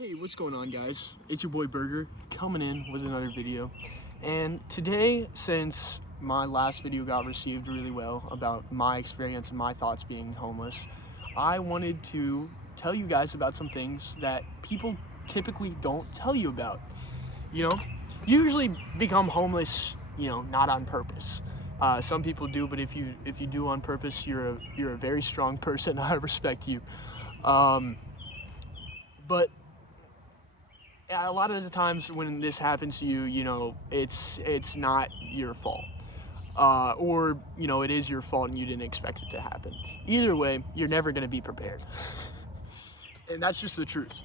Hey, what's going on, guys? It's your boy Burger coming in with another video. And today, since my last video got received really well about my experience and my thoughts being homeless, I wanted to tell you guys about some things that people typically don't tell you about. You you usually become homeless, not on purpose. Some people do, but if you do on purpose, you're a very strong person. I respect you. But a lot of the times when this happens to you, it's not your fault. Or, it is your fault and you didn't expect it to happen. Either way, you're never going to be prepared. And that's just the truth.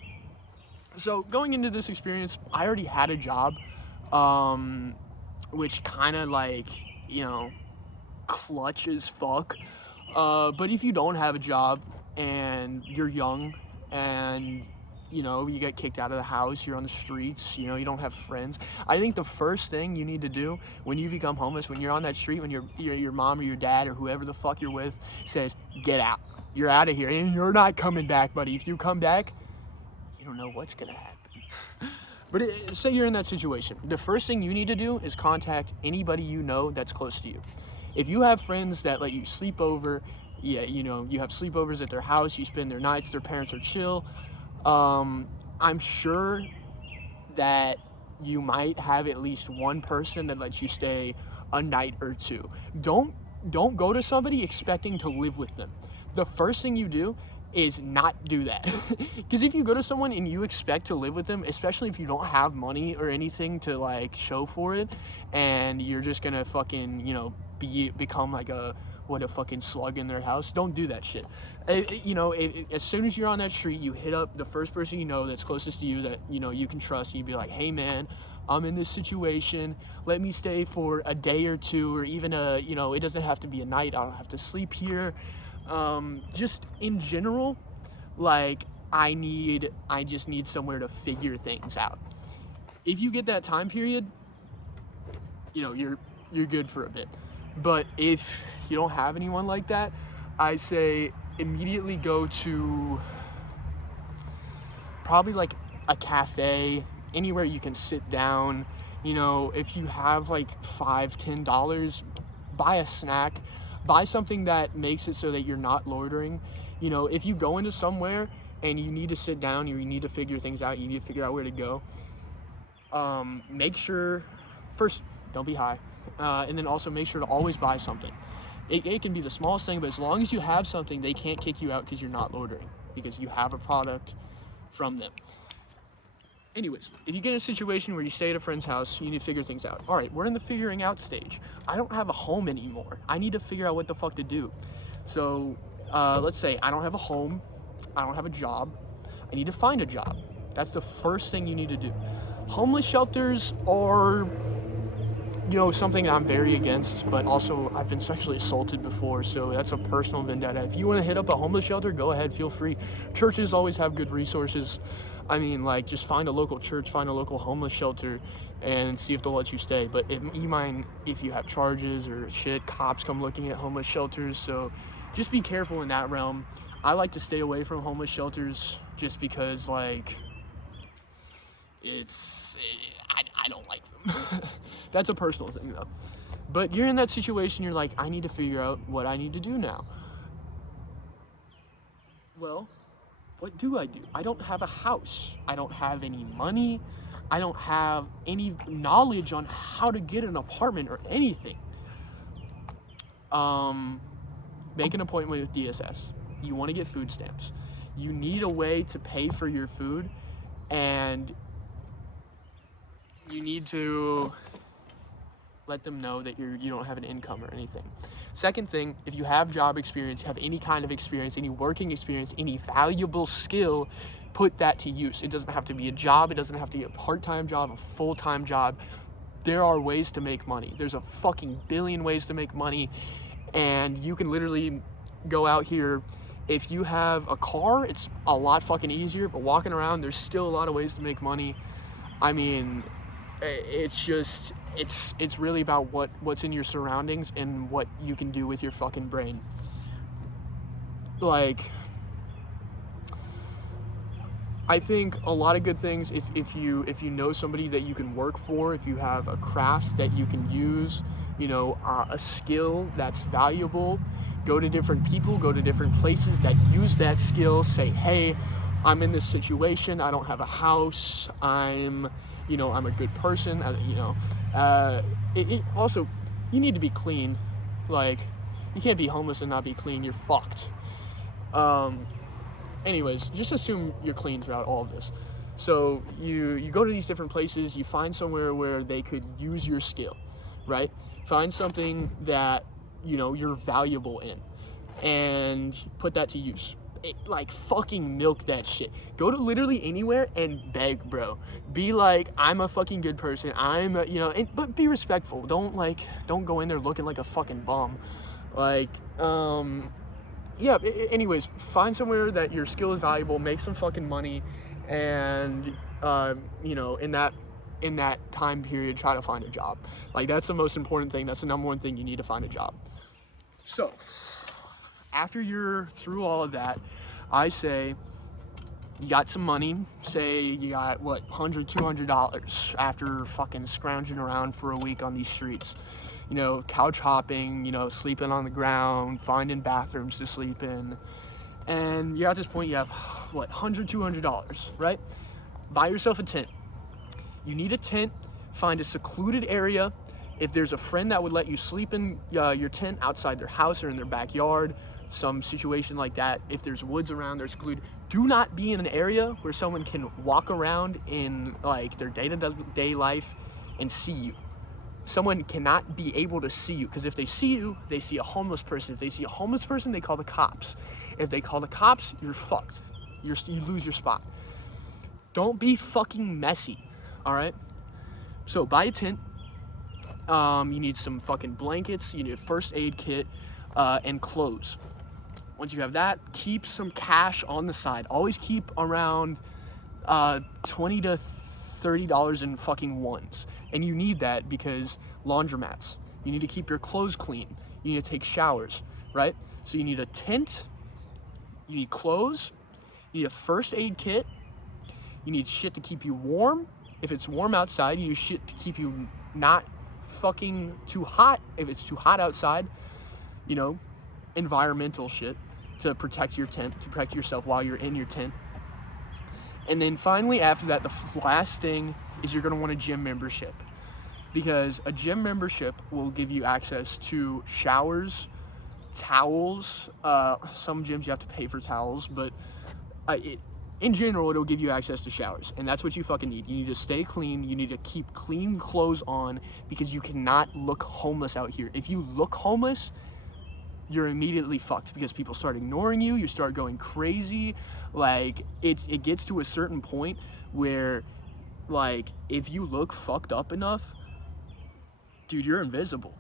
So going into this experience, I already had a job, which kind of clutch as fuck. But if you don't have a job and you're young and you get kicked out of the house, you're on the streets, you don't have friends, I think the first thing you need to do when you become homeless, when you're on that street, when your mom or your dad or whoever the fuck you're with says, get out, you're out of here, and you're not coming back, buddy. If you come back, you don't know what's gonna happen. But say you're in that situation, the first thing you need to do is contact anybody you know that's close to you. If you have friends that let you sleep over, you have sleepovers at their house, you spend their nights, their parents are chill, I'm sure that you might have at least one person that lets you stay a night or two. Don't go to somebody expecting to live with them. The first thing you do is not do that. Because if you go to someone and you expect to live with them, especially if you don't have money or anything to show for it, and you're just gonna fucking, become like a fucking slug in their house, don't do that shit. As soon as you're on that street, you hit up the first person you know that's closest to you that you can trust, and you be like, hey man, I'm in this situation, let me stay for a day or two, or even it doesn't have to be a night, I don't have to sleep here. Just in general, I just need somewhere to figure things out. If you get that time period, you're good for a bit. But if you don't have anyone like that, I say immediately go to probably a cafe, anywhere you can sit down. If you have $5-10, buy a snack, buy something that makes it so that you're not loitering. If you go into somewhere and you need to sit down, you need to figure things out, you need to figure out where to go, make sure, first, don't be high, and then also make sure to always buy something. It can be the smallest thing, but as long as you have something, they can't kick you out because you're not loitering, because you have a product from them. Anyways, if you get in a situation where you stay at a friend's house, you need to figure things out. All right, we're in the figuring out stage. I don't have a home anymore. I need to figure out what the fuck to do. So let's say I don't have a home, I don't have a job, I need to find a job. That's the first thing you need to do. Homeless shelters are something I'm very against, but also I've been sexually assaulted before, so that's a personal vendetta. If you want to hit up a homeless shelter, go ahead, feel free. Churches always have good resources. I mean, just find a local church, find a local homeless shelter, and see if they'll let you stay. But you mind if you have charges or shit, cops come looking at homeless shelters, so just be careful in that realm. I like to stay away from homeless shelters just because, I don't like them. That's a personal thing, though. But you're in that situation, you're like, I need to figure out what I need to do now. Well, what do? I don't have a house. I don't have any money. I don't have any knowledge on how to get an apartment or anything. Make an appointment with DSS. You want to get food stamps. You need a way to pay for your food, and you need to let them know that you don't have an income or anything. Second thing, if you have job experience, have any kind of experience, any working experience, any valuable skill, put that to use. It doesn't have to be a job. It doesn't have to be a part-time job, a full-time job. There are ways to make money. There's a fucking billion ways to make money, and you can literally go out here. If you have a car, it's a lot fucking easier, but walking around, there's still a lot of ways to make money. I mean, it's really about what's in your surroundings and what you can do with your fucking brain. I think a lot of good things, if you know somebody that you can work for, if you have a craft that you can use, a skill that's valuable, go to different people, go to different places that use that skill. Say, hey, I'm in this situation. I don't have a house. I'm a good person. Also, you need to be clean. Like, you can't be homeless and not be clean. You're fucked. Anyways, just assume you're clean throughout all of this. So you go to these different places, you find somewhere where they could use your skill, right? Find something that, you're valuable in, and put that to use. Like, fucking milk that shit. Go to literally anywhere and beg, bro. Be like, I'm a fucking good person. But be respectful. Don't go in there looking like a fucking bum. Like, yeah, anyways, find somewhere that your skill is valuable, make some fucking money, and in that time period, try to find a job. Like, that's the most important thing. That's the number one thing. You need to find a job. So after you're through all of that, I say you got some money. Say you got $100, $200 after fucking scrounging around for a week on these streets. Couch hopping, sleeping on the ground, finding bathrooms to sleep in. And you're at this point, you have, $100, $200, right? Buy yourself a tent. You need a tent, find a secluded area. If there's a friend that would let you sleep in your tent outside their house or in their backyard, some situation like that, if there's woods around, they're secluded. Do not be in an area where someone can walk around in, their day-to-day life and see you. Someone cannot be able to see you, because if they see you, they see a homeless person. If they see a homeless person, they call the cops. If they call the cops, you're fucked. You lose your spot. Don't be fucking messy, all right? So buy a tent. You need some fucking blankets. You need a first aid kit and clothes. Once you have that, keep some cash on the side. Always keep around $20 to $30 in fucking ones. And you need that because laundromats. You need to keep your clothes clean. You need to take showers, right? So you need a tent, you need clothes, you need a first aid kit, you need shit to keep you warm. If it's warm outside, you need shit to keep you not fucking too hot. If it's too hot outside, environmental shit to protect your tent, to protect yourself while you're in your tent. And then finally, after that, the last thing is you're gonna want a gym membership, because a gym membership will give you access to showers, towels. Some gyms you have to pay for towels, but in general, it'll give you access to showers, and that's what you fucking need. You need to stay clean. You need to keep clean clothes on, because you cannot look homeless out here. If you look homeless, you're immediately fucked, because people start ignoring you. You start going crazy. It gets to a certain point where, if you look fucked up enough, dude, you're invisible.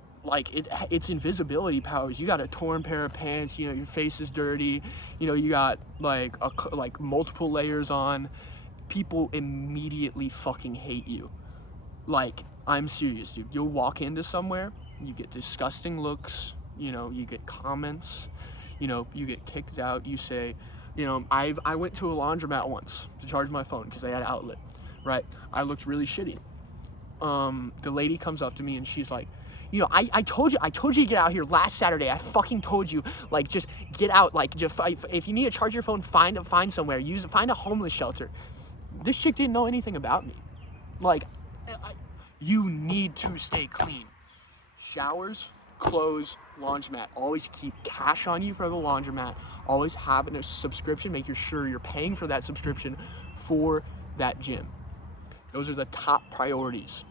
It's invisibility powers. You got a torn pair of pants, your face is dirty, you got multiple layers on. People immediately fucking hate you. I'm serious, dude. You'll walk into somewhere, you get disgusting looks, you get comments, you get kicked out. You say, I went to a laundromat once to charge my phone because they had an outlet, right? I looked really shitty. The lady comes up to me and she's like, I told you to get out here last Saturday. I fucking told you, just get out. If you need to charge your phone, find somewhere. Find a homeless shelter. This chick didn't know anything about me. You need to stay clean. Showers, clothes, laundromat. Always keep cash on you for the laundromat. Always have a subscription. Make sure you're paying for that subscription for that gym. Those are the top priorities.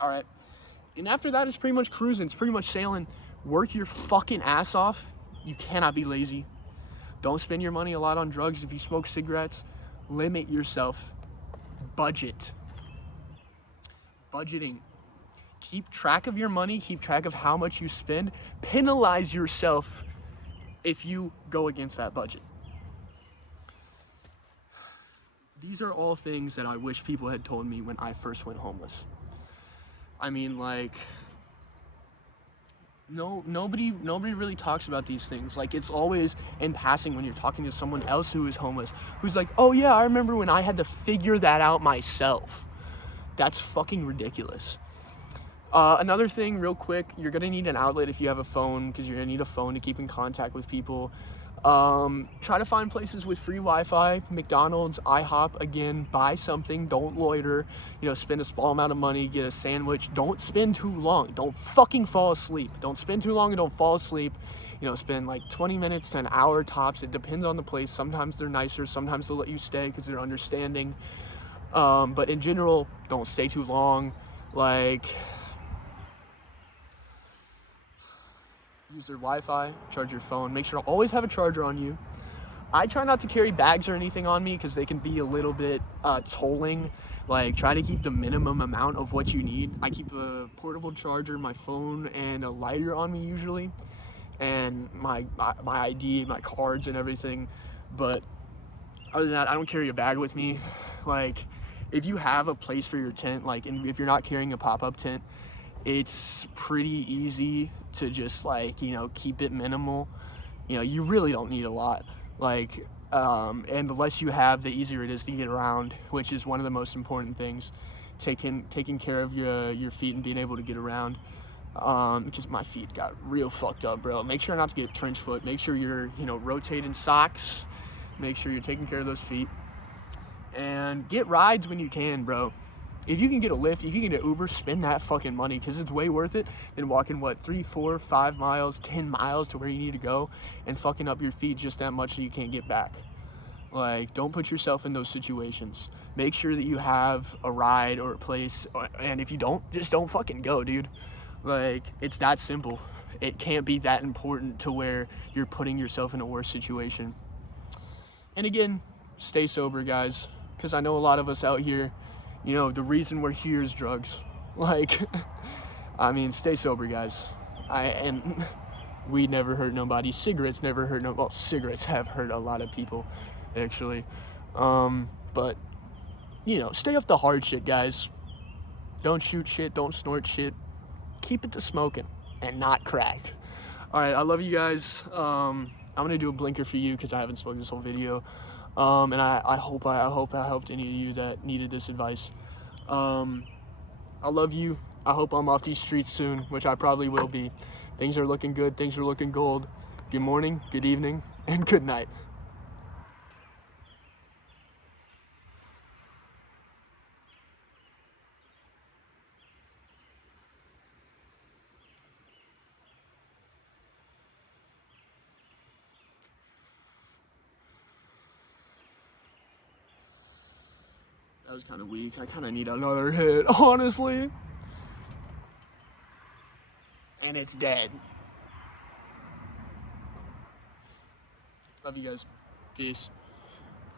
All right. And after that, it's pretty much cruising. It's pretty much sailing. Work your fucking ass off. You cannot be lazy. Don't spend your money a lot on drugs. If you smoke cigarettes, limit yourself. Budget. Budgeting. Keep track of your money. Keep track of how much you spend. Penalize yourself if you go against that budget. These are all things that I wish people had told me when I first went homeless. nobody really talks about these things. Like, it's always in passing when you're talking to someone else who is homeless, who's like, oh yeah, I remember when I had to figure that out myself. That's fucking ridiculous. Another thing, real quick, you're gonna need an outlet if you have a phone, because you're gonna need a phone to keep in contact with people. Try to find places with free Wi-Fi. McDonald's, IHOP. Again, buy something. Don't loiter. Spend a small amount of money. Get a sandwich. Don't spend too long. Don't fucking fall asleep. Don't spend too long and don't fall asleep. Spend like 20 minutes to an hour tops. It depends on the place. Sometimes they're nicer. Sometimes they'll let you stay because they're understanding. But in general, don't stay too long. Like, use their Wi-Fi, charge your phone. Make sure to always have a charger on you. I try not to carry bags or anything on me because they can be a little bit tolling. Like, try to keep the minimum amount of what you need. I keep a portable charger, my phone, and a lighter on me usually, and my ID, my cards, and everything. But other than that, I don't carry a bag with me. Like, if you have a place for your tent, like, and if you're not carrying a pop-up tent, it's pretty easy to just, like, keep it minimal. You really don't need a lot. Like, and the less you have, the easier it is to get around, which is one of the most important things. Taking care of your feet and being able to get around. Because my feet got real fucked up, bro. Make sure not to get trench foot. Make sure you're, rotating socks. Make sure you're taking care of those feet. And get rides when you can, bro. If you can get a Lyft, if you can get an Uber, spend that fucking money, because it's way worth it than walking, 3, 4, 5 miles, 10 miles to where you need to go and fucking up your feet just that much so you can't get back. Like, don't put yourself in those situations. Make sure that you have a ride or a place, and if you don't, just don't fucking go, dude. Like, it's that simple. It can't be that important to where you're putting yourself in a worse situation. And again, stay sober, guys, because I know a lot of us out here, the reason we're here is drugs. Like, stay sober, guys. And weed never hurt nobody. Cigarettes never hurt nobody. Well, cigarettes have hurt a lot of people, actually. But, stay off the hard shit, guys. Don't shoot shit. Don't snort shit. Keep it to smoking and not crack. All right, I love you guys. I'm gonna do a blinker for you because I haven't spoken this whole video. And I hope I helped any of you that needed this advice. I love you. I hope I'm off these streets soon, which I probably will be. Things are looking good. Things are looking gold. Good morning, good evening, and good night. That was kind of weak. I kind of need another hit, honestly. And it's dead. Love you guys. Peace.